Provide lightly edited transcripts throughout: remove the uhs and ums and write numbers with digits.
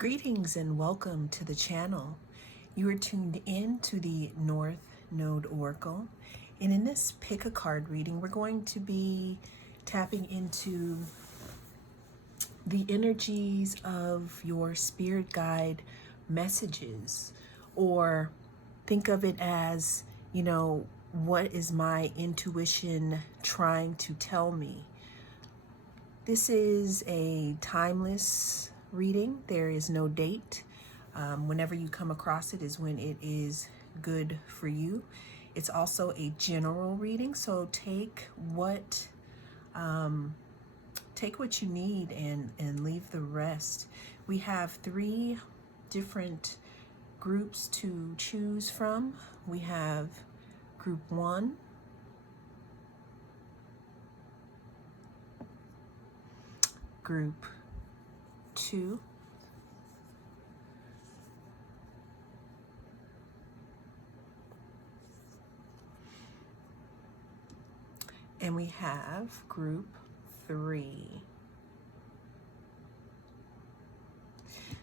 Greetings and welcome to the channel. You are tuned in to the North Node Oracle, and in this pick a card reading, we're going to be tapping into the energies of your spirit guide messages, or think of it as, what is my intuition trying to tell me? This is a timeless reading. There is no date. Whenever you come across it is when it is good for you. It's also a general reading, so take what you need and leave the rest. We have 3 different groups to choose from. We have group 1, group 2, and we have group 3.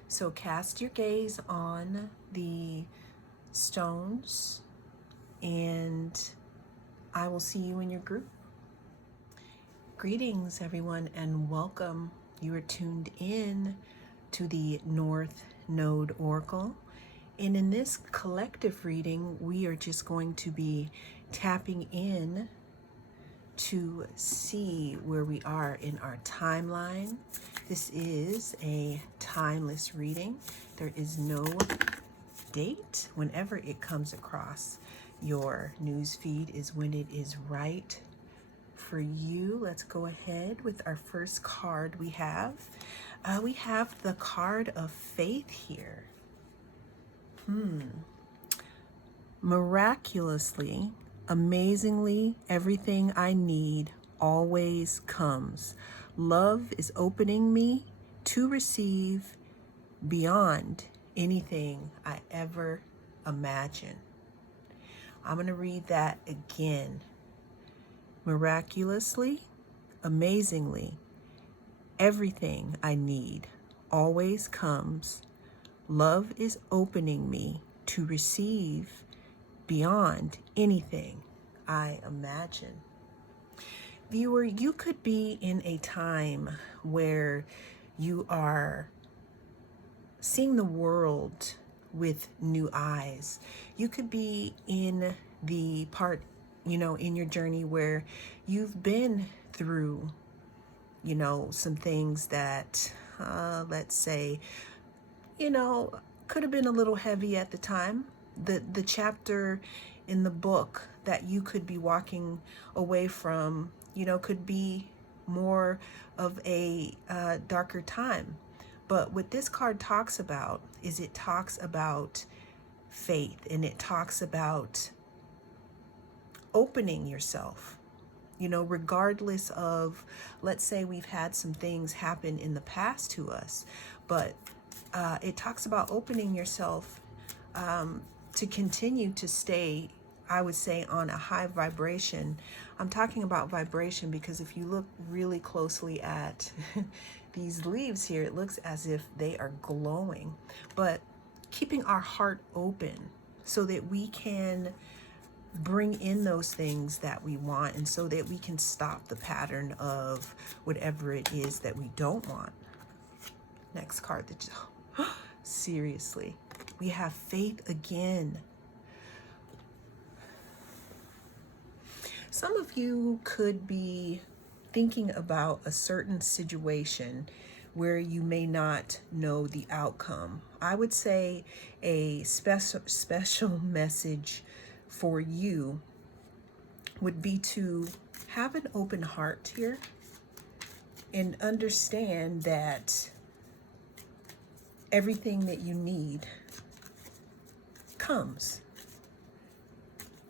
So cast your gaze on the stones, and I will see you in your group. Greetings, everyone, and welcome. You are tuned in to the North Node Oracle. And in this collective reading, we are just going to be tapping in to see where we are in our timeline. This is a timeless reading. There is no date. Whenever it comes across your news feed is when it is right for you. Let's go ahead with our first card we have. We have the card of faith here. Miraculously, amazingly, everything I need always comes. Love is opening me to receive beyond anything I ever imagine. I'm going to read that again. Miraculously, amazingly, everything I need always comes. Love is opening me to receive beyond anything I imagine. Viewer, you could be in a time where you are seeing the world with new eyes. You could be in the part, in your journey where you've been through, some things that, let's say, could have been a little heavy at the time. The chapter in the book that you could be walking away from, could be more of a darker time. But what this card talks about is it talks about faith, and it talks about opening yourself, regardless of, let's say we've had some things happen in the past to us, but it talks about opening yourself to continue to stay, I would say, on a high vibration. I'm talking about vibration because if you look really closely at these leaves here, it looks as if they are glowing. But keeping our heart open so that we can bring in those things that we want, and so that we can stop the pattern of whatever it is that we don't want. Next card, seriously, we have faith again. Some of you could be thinking about a certain situation where you may not know the outcome. I would say a special message for you would be to have an open heart here and understand that everything that you need comes.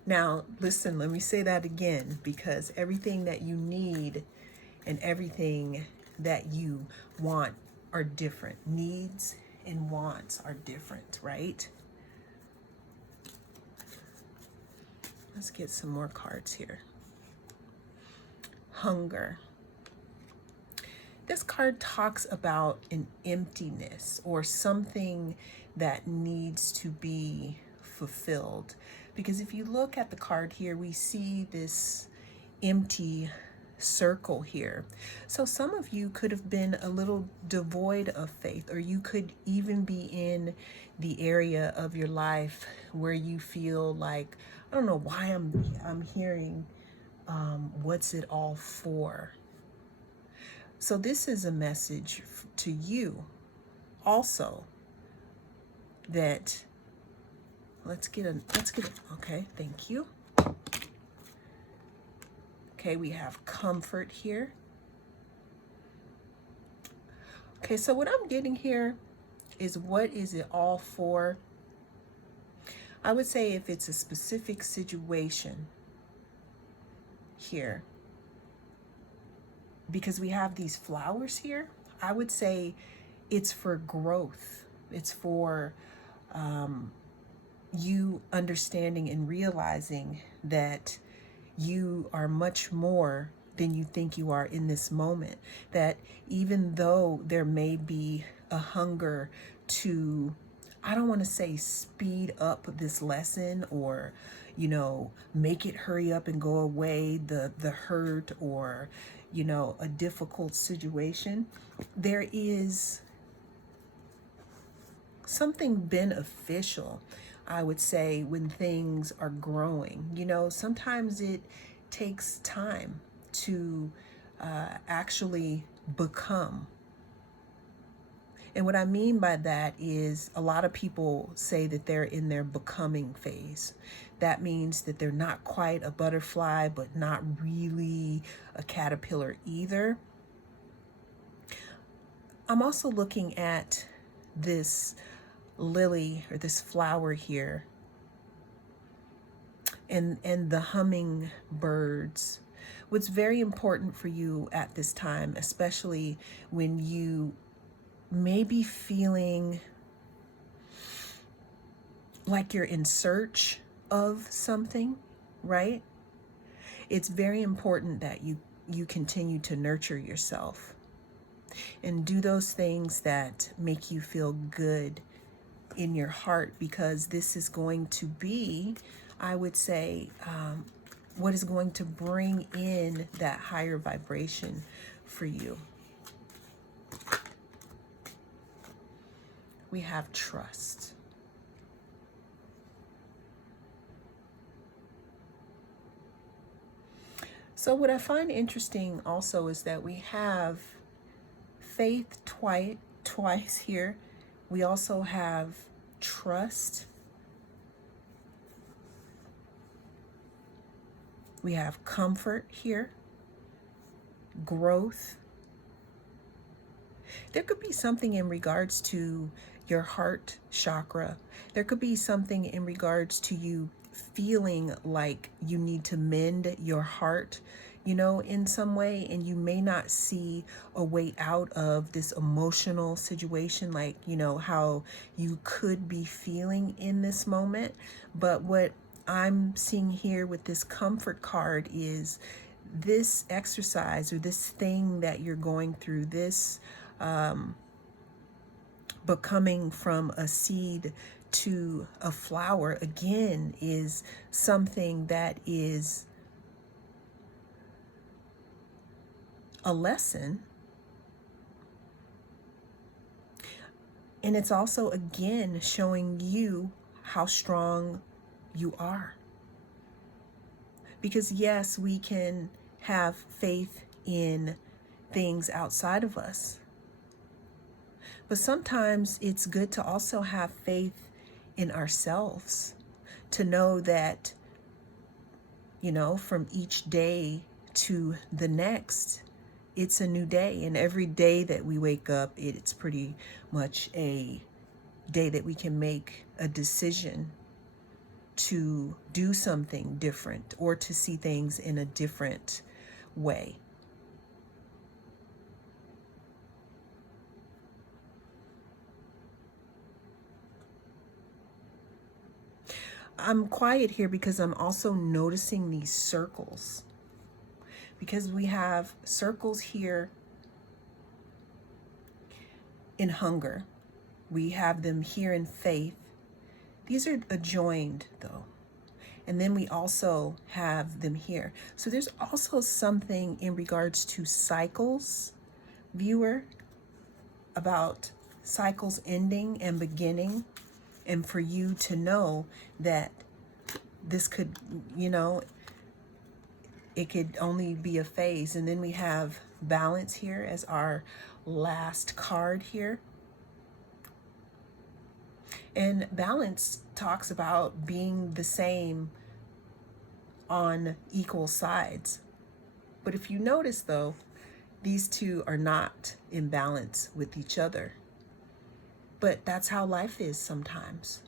Now, listen, let me say that again, because everything that you need and everything that you want are different. Needs and wants are different, right? Let's get some more cards here. Hunger. This card talks about an emptiness or something that needs to be fulfilled. Because if you look at the card here, we see this empty circle here. So some of you could have been a little devoid of faith, or you could even be in the area of your life where you feel like, I don't know why I'm hearing what's it all for? So this is a message to you also that let's get okay, thank you. Okay, we have comfort here. Okay, so what I'm getting here is, what is it all for? I would say if it's a specific situation here, because we have these flowers here, I would say it's for growth. It's for you understanding and realizing that you are much more than you think you are in this moment. That even though there may be a hunger to, I don't want to say speed up this lesson, or, you know, make it hurry up and go away, the hurt, or, you know, a difficult situation, there is something beneficial, I would say, when things are growing. You know, sometimes it takes time to actually become. And what I mean by that is, a lot of people say that they're in their becoming phase. That means that they're not quite a butterfly, but not really a caterpillar either. I'm also looking at this lily, or this flower here, and the hummingbirds. What's very important for you at this time, especially when you may be feeling like you're in search of something, right? It's very important that you continue to nurture yourself and do those things that make you feel good in your heart, because this is going to be, I would say, what is going to bring in that higher vibration for you. We have trust. So what I find interesting also is that we have faith twice here. We also have trust. We have comfort here, growth. There could be something in regards to your heart chakra. There could be something in regards to you feeling like you need to mend your heart, you know, in some way, and you may not see a way out of this emotional situation, like, you know, how you could be feeling in this moment. But what I'm seeing here with this comfort card is this exercise, or this thing that you're going through, this becoming from a seed to a flower, again, is something that is a lesson. And it's also, again, showing you how strong you are. Because yes, we can have faith in things outside of us, but sometimes it's good to also have faith in ourselves, to know that, you know, from each day to the next, it's a new day. And every day that we wake up, it's pretty much a day that we can make a decision to do something different, or to see things in a different way. I'm quiet here because I'm also noticing these circles, because we have circles here in hunger. We have them here in faith. These are adjoined though. And then we also have them here. So there's also something in regards to cycles, viewer, about cycles ending and beginning. And for you to know that this could, it could only be a phase. And then we have balance here as our last card here. And balance talks about being the same on equal sides. But if you notice though, these two are not in balance with each other. But that's how life is sometimes.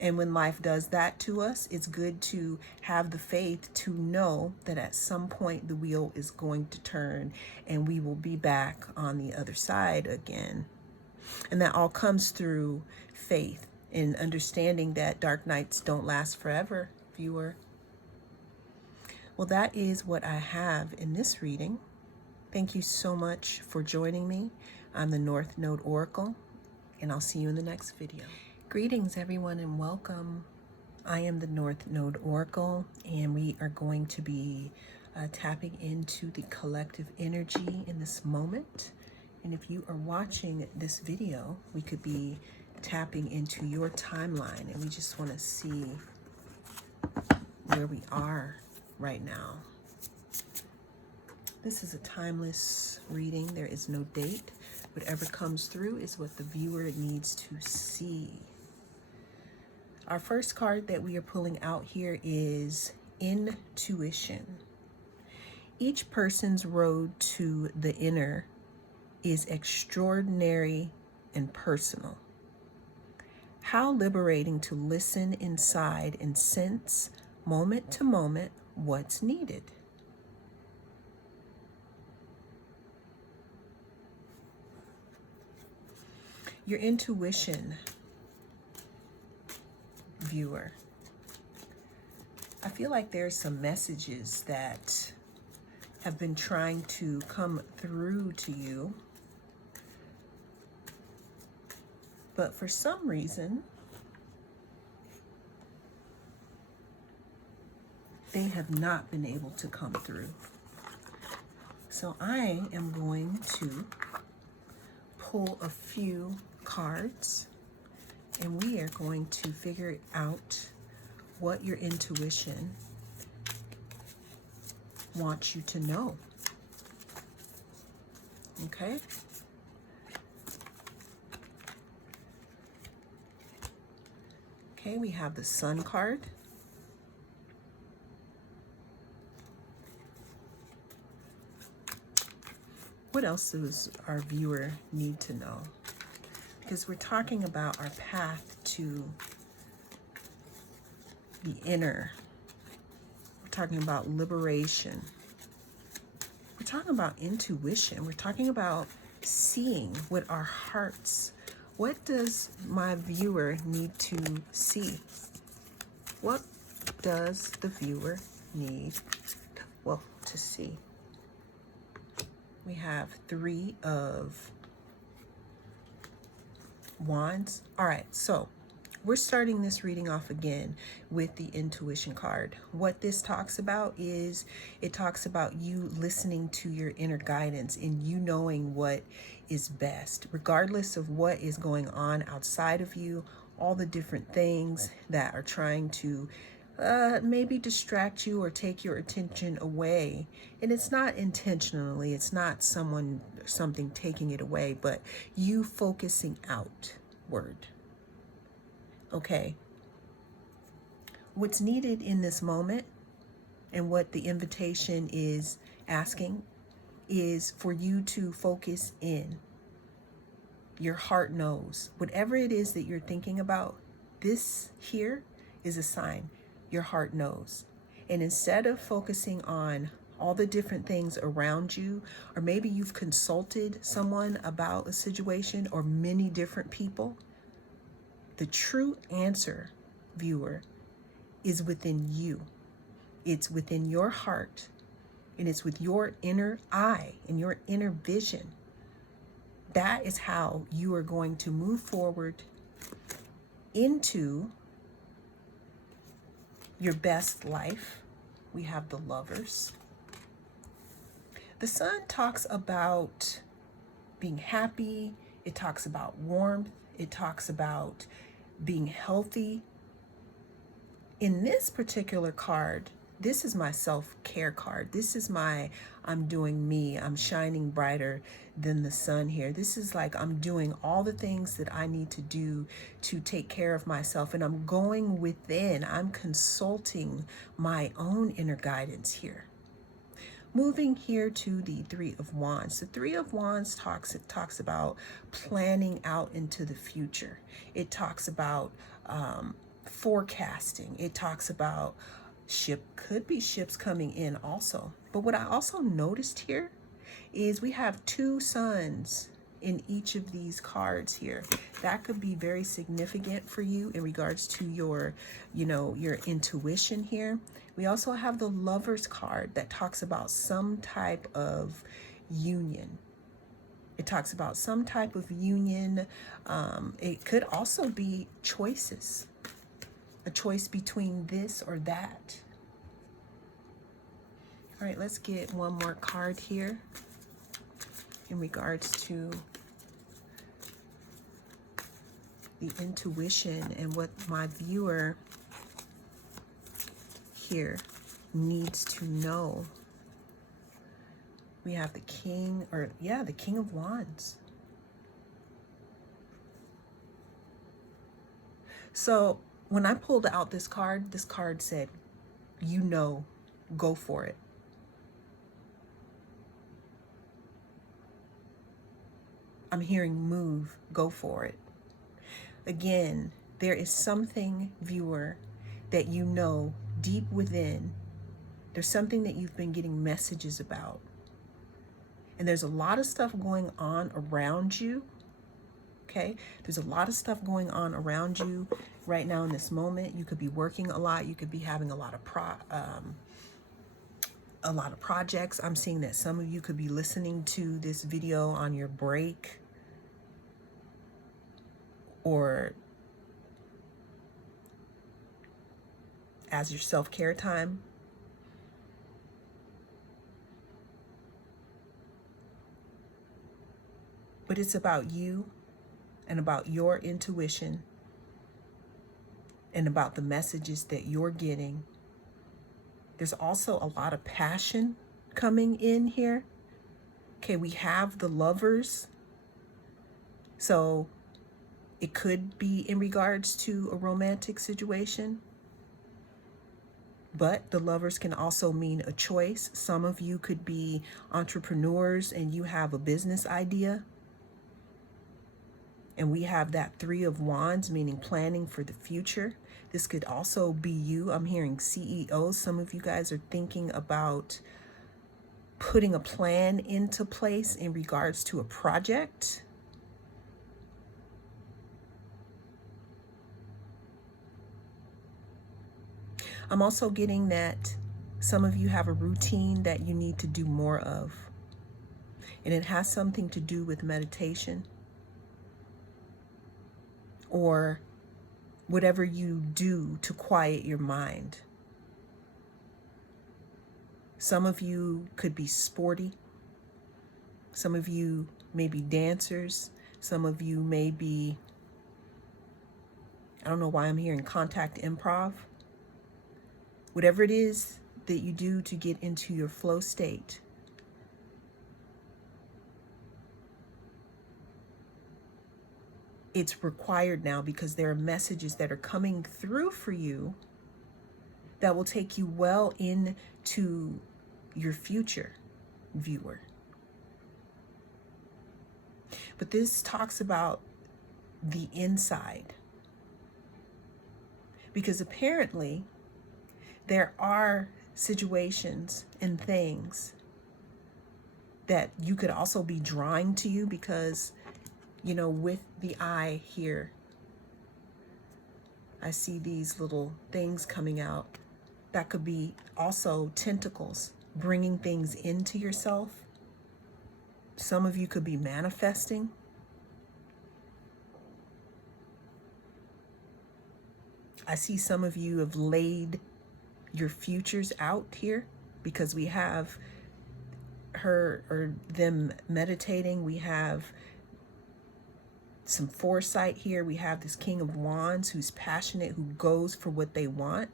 And when life does that to us, it's good to have the faith to know that at some point the wheel is going to turn and we will be back on the other side again. And that all comes through faith and understanding that dark nights don't last forever, viewer. Well, that is what I have in this reading. Thank you so much for joining me. I'm the North Node Oracle, and I'll see you in the next video. Greetings, everyone, and welcome. I am the North Node Oracle, and we are going to be tapping into the collective energy in this moment. And if you are watching this video, we could be tapping into your timeline, and we just want to see where we are right now. This is a timeless reading. There is no date. Whatever comes through is what the viewer needs to see. Our first card that we are pulling out here is intuition. Each person's road to the inner is extraordinary and personal. How liberating to listen inside and sense moment to moment what's needed. Your intuition, viewer. I feel like there's some messages that have been trying to come through to you, but for some reason, they have not been able to come through. So I am going to pull a few cards, and we are going to figure out what your intuition wants you to know. Okay? Okay, we have the Sun card. What else does our viewer need to know? Because we're talking about our path to the inner. We're talking about liberation. We're talking about intuition. We're talking about seeing with our hearts. What does my viewer need to see? What does the viewer need, to see? We have 3 of Wands. All right, so we're starting this reading off again with the intuition card. What this talks about is, it talks about you listening to your inner guidance and you knowing what is best, regardless of what is going on outside of you, all the different things that are trying to maybe distract you or take your attention away. And it's not intentionally, it's not something taking it away, but you focusing outward. Okay. What's needed in this moment and what the invitation is asking is for you to focus in. Your heart knows. Whatever it is that you're thinking about, this here is a sign. Your heart knows. And instead of focusing on all the different things around you, or maybe you've consulted someone about a situation or many different people, the true answer, viewer, is within you. It's within your heart, and it's with your inner eye and your inner vision. That is how you are going to move forward into your best life. We have the Lovers. The Sun talks about being happy. It talks about warmth. It talks about being healthy. In this particular card, this is my self-care card. This is my, I'm doing me. I'm shining brighter than the sun here. This is like I'm doing all the things that I need to do to take care of myself. And I'm going within. I'm consulting my own inner guidance here. Moving here to the Three of Wands. The Three of Wands talks about planning out into the future. It talks about forecasting. It talks about could be ships coming in also. But what I also noticed here is we have two suns in each of these cards here. That could be very significant for you in regards to your, your intuition here. We also have the Lovers card that talks about some type of union. It talks about some type of union. It could also be choices, a choice between this or that. All right, let's get one more card here in regards to the intuition and what my viewer here needs to know. We have the King, the King of Wands. So when I pulled out this card said, go for it. I'm hearing move, go for it. Again, there is something, viewer, that deep within. There's something that you've been getting messages about. And there's a lot of stuff going on around you. Okay? There's a lot of stuff going on around you right now in this moment. You could be working a lot. You could be having a lot of projects. I'm seeing that some of you could be listening to this video on your break or as your self-care time. But it's about you and about your intuition and about the messages that you're getting. There's also a lot of passion coming in here. Okay, we have the Lovers. So it could be in regards to a romantic situation. But the Lovers can also mean a choice. Some of you could be entrepreneurs and you have a business idea. And we have that Three of Wands, meaning planning for the future. This could also be you. I'm hearing CEOs. Some of you guys are thinking about putting a plan into place in regards to a project. I'm also getting that some of you have a routine that you need to do more of. And it has something to do with meditation or whatever you do to quiet your mind. Some of you could be sporty. Some of you may be dancers. Some of you may be, I don't know why I'm hearing contact improv. Whatever it is that you do to get into your flow state. It's required now because there are messages that are coming through for you that will take you well into your future, viewer. But this talks about the inside. Because apparently there are situations and things that you could also be drawing to you because, with the eye here, I see these little things coming out. That could be also tentacles, bringing things into yourself. Some of you could be manifesting. I see some of you have laid your futures out here, because we have her or them meditating. We have some foresight here. We have this King of Wands who's passionate, who goes for what they want.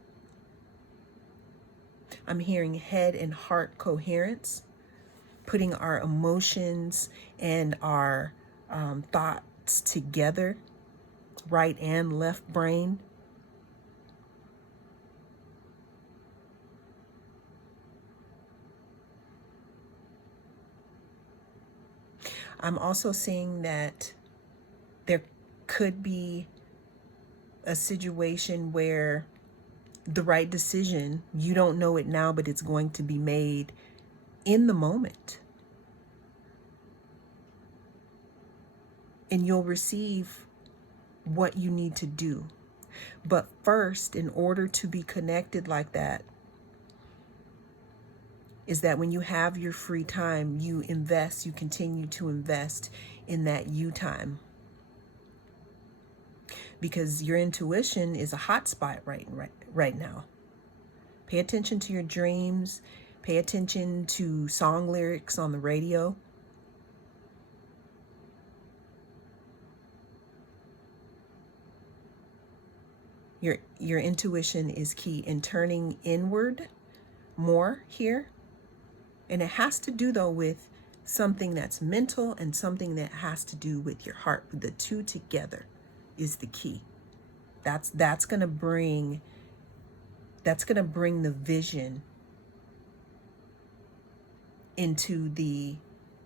I'm hearing head and heart coherence, putting our emotions and our thoughts together, right and left brain. I'm also seeing that there could be a situation where the right decision, you don't know it now, but it's going to be made in the moment. And you'll receive what you need to do. But first, in order to be connected like that, is that when you have your free time, you invest, you continue to invest in that you time. Because your intuition is a hot spot right now. Pay attention to your dreams. Pay attention to song lyrics on the radio. Your intuition is key in turning inward more here. And it has to do, though, with something that's mental and something that has to do with your heart. The two together is the key. That's going to bring the vision into the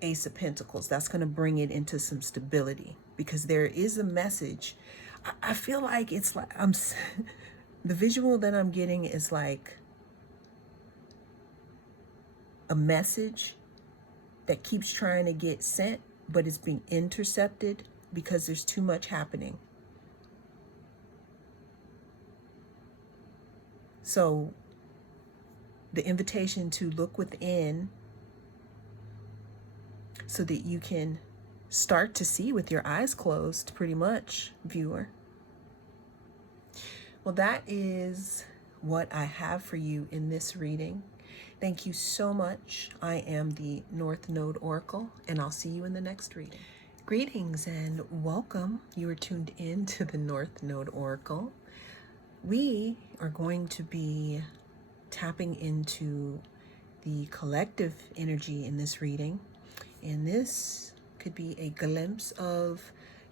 Ace of Pentacles. That's going to bring it into some stability, because there is a message. I feel like it's like the visual that I'm getting is like a message that keeps trying to get sent, but it's being intercepted because there's too much happening. So the invitation to look within so that you can start to see with your eyes closed, pretty much, viewer. Well, that is what I have for you in this reading. Thank you so much. I am the North Node Oracle, and I'll see you in the next reading. Greetings and welcome. You are tuned in to the North Node Oracle. We are going to be tapping into the collective energy in this reading, and this could be a glimpse of,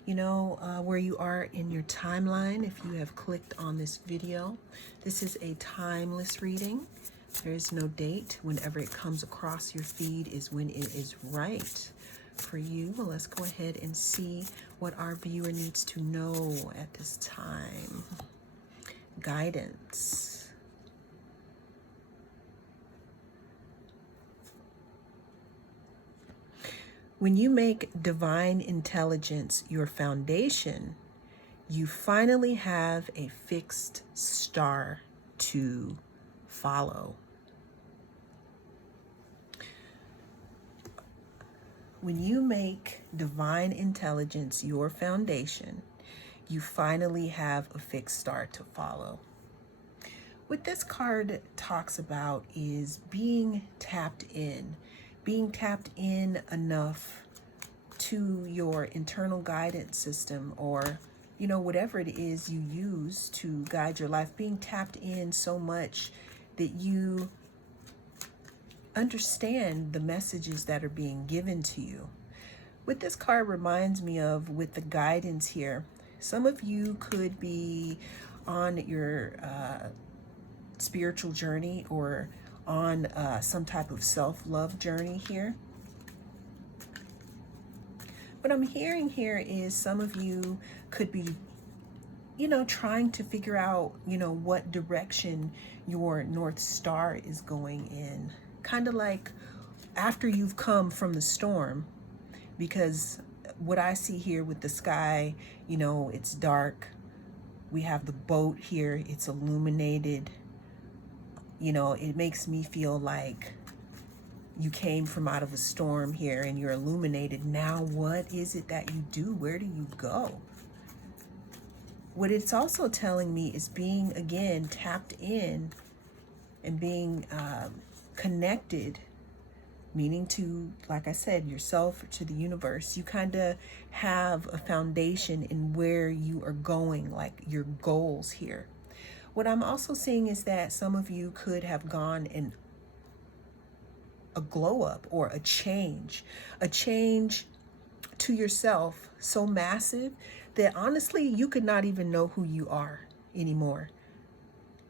where you are in your timeline if you have clicked on this video. This is a timeless reading. There is no date. Whenever it comes across your feed is when it is right for you. Well, let's go ahead and see what our viewer needs to know at this time. Guidance. When you make divine intelligence your foundation, you finally have a fixed star to follow. When you make divine intelligence your foundation, you finally have a fixed star to follow. What this card talks about is being tapped in enough to your internal guidance system, or whatever it is you use to guide your life, being tapped in so much that you understand the messages that are being given to you. What this card reminds me of with the guidance here, some of you could be on your spiritual journey or on some type of self-love journey here. What I'm hearing here is some of you could be, trying to figure out, what direction your North Star is going in. Kind of like after you've come from the storm, because what I see here with the sky, it's dark. We have the boat here. It's illuminated. It makes me feel like you came from out of a storm here and you're illuminated. Now, what is it that you do? Where do you go? what it's also telling me is being, again, tapped in and being connected, meaning to, like I said, yourself, to the universe. You kind of have a foundation in where you are going, like your goals here. What I'm also seeing is that some of you could have gone in a glow up or a change to yourself so massive that honestly you could not even know who you are anymore.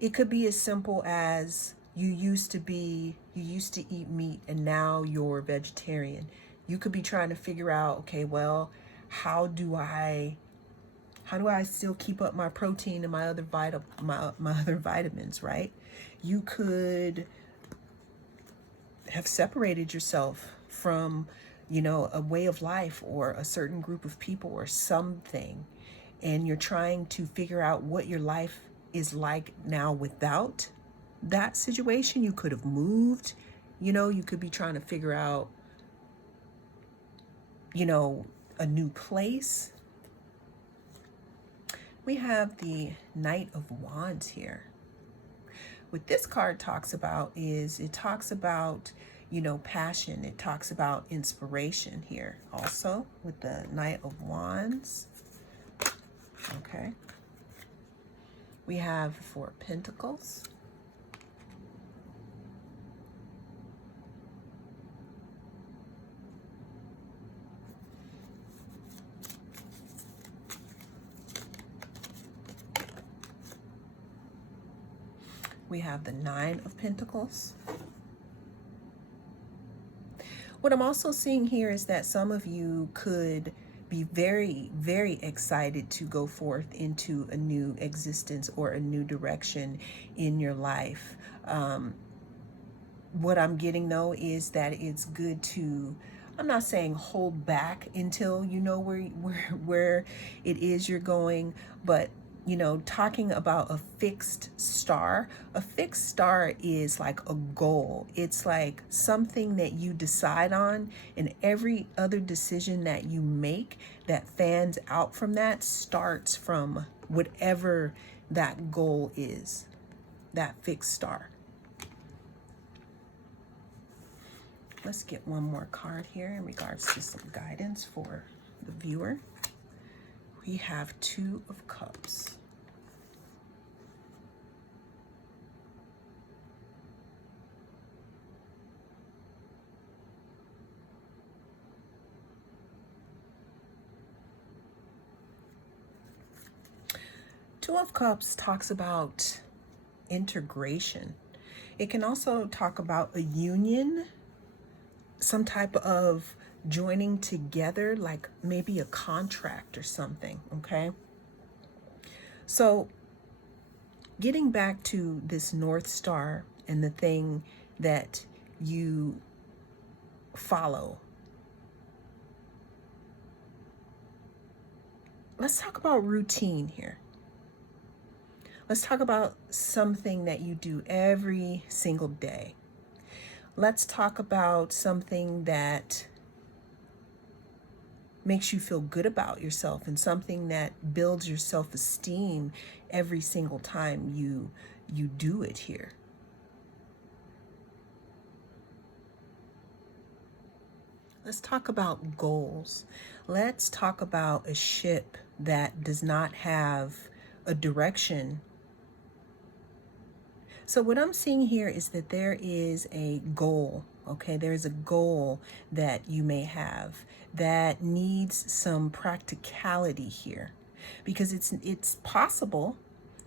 It could be as simple as you used to eat meat and now you're vegetarian. You could be trying to figure out, okay, well, how do I still keep up my protein and my other my other vitamins, right? You could have separated yourself from, a way of life or a certain group of people or something, and you're trying to figure out what your life is like now without that situation. You could have moved, you could be trying to figure out, a new place. We have the Knight of Wands here. What this card talks about is, it talks about, passion. It talks about inspiration here also with the Knight of Wands. Okay. We have Four of Pentacles. We have the Nine of Pentacles. What I'm also seeing here is that some of you could be very, very excited to go forth into a new existence or a new direction in your life. What I'm getting though is that it's good to, I'm not saying hold back until you know where it is you're going, but talking about a fixed star. A fixed star is like a goal. It's like something that you decide on, and every other decision that you make that fans out from that starts from whatever that goal is, that fixed star. Let's get one more card here in regards to some guidance for the viewer. We have Two of Cups. Two of Cups talks about integration. It can also talk about a union, some type of joining together, like maybe a contract or something, okay? So getting back to this North Star and the thing that you follow, let's talk about routine here. Let's talk about something that you do every single day. Let's talk about something that makes you feel good about yourself and something that builds your self-esteem every single time you do it here. Let's talk about goals. Let's talk about a ship that does not have a direction. So what I'm seeing here is that there is a goal, okay? There is a goal that you may have that needs some practicality here, because it's possible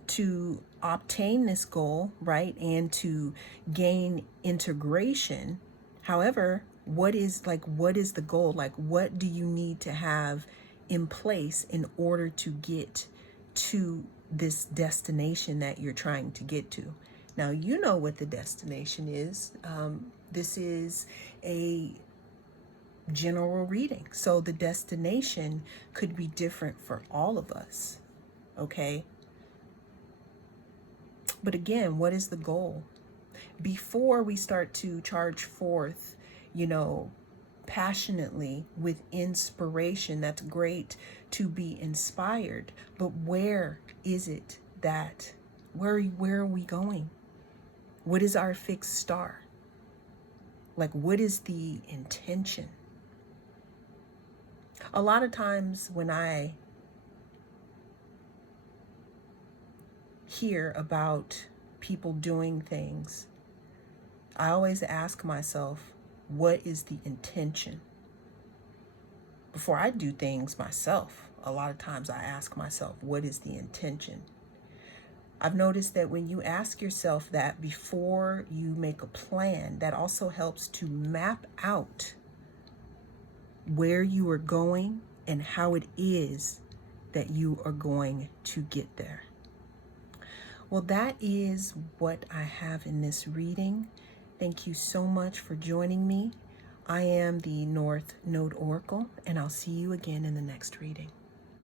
to obtain this goal, right? And to gain integration. However, what is the goal? Like, what do you need to have in place in order to get to this destination that you're trying to get to? Now, you know what the destination is. This is a general reading. So the destination could be different for all of us, okay? But again, what is the goal? Before we start to charge forth, passionately with inspiration. That's great to be inspired, but where is it that, where are we going? What is our fixed star? Like, what is the intention? A lot of times when I hear about people doing things, I always ask myself, what is the intention? Before I do things myself, a lot of times I ask myself, what is the intention? I've noticed that when you ask yourself that before you make a plan, that also helps to map out where you are going and how it is that you are going to get there. Well, that is what I have in this reading. Thank you so much for joining me. I am the North Node Oracle, and I'll see you again in the next reading.